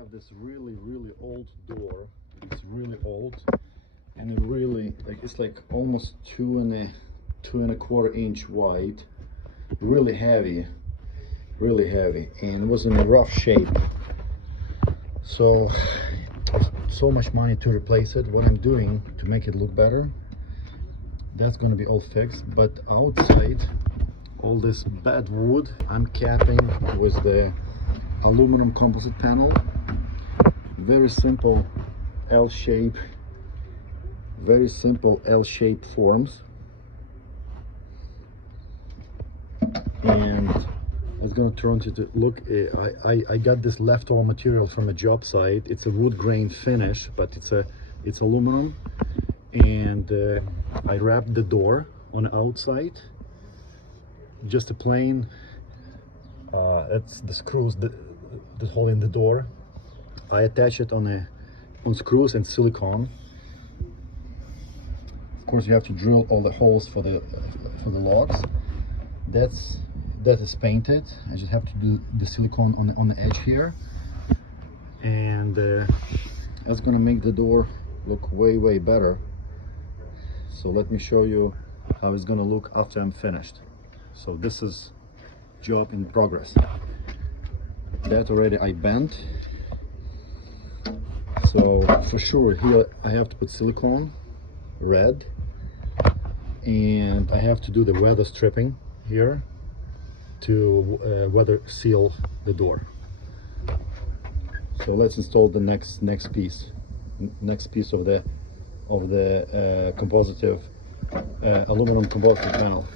have this really old door. It's really old, and it really it's like almost 2.25 inch wide, really heavy, and it was in a rough shape. So much money to replace it. What I'm doing to make it look better, that's going to be all fixed, but outside all this bad wood I'm capping with the aluminum composite panel. Very simple L-shape, very simple L-shaped forms, and it's going to turn to look. I got this leftover material from a job site. It's a wood grain finish, but it's aluminum, and I wrapped the door on the outside, just a plain that's the screws that hold in the door. I attach it on screws and silicone. Of course, you have to drill all the holes for the logs. That is painted. I just have to do the silicone on the edge here, and that's gonna make the door look way better. So let me show you how it's gonna look after I'm finished. So this is job in progress. That already I bent. So for sure here I have to put silicone red, and I have to do the weather stripping here to weather seal the door. So let's install the next piece of the composite aluminum composite panel.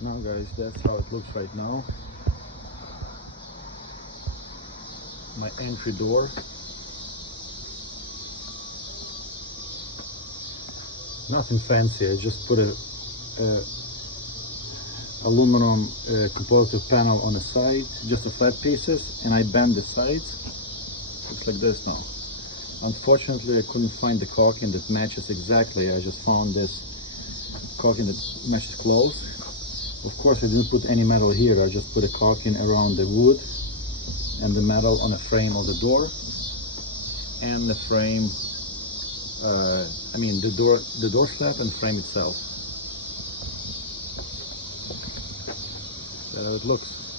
Now guys, that's how it looks right now. My entry door. Nothing fancy. I just put a aluminum composite panel on the side, just the flat pieces, and I bend the sides. Looks like this now. Unfortunately, I couldn't find the caulking that matches exactly. I just found this caulking that matches close. Of course, I didn't put any metal here. I just put a caulking around the wood and the metal on the frame of the door, and the frame, I mean the door slab and frame itself. That's how it looks.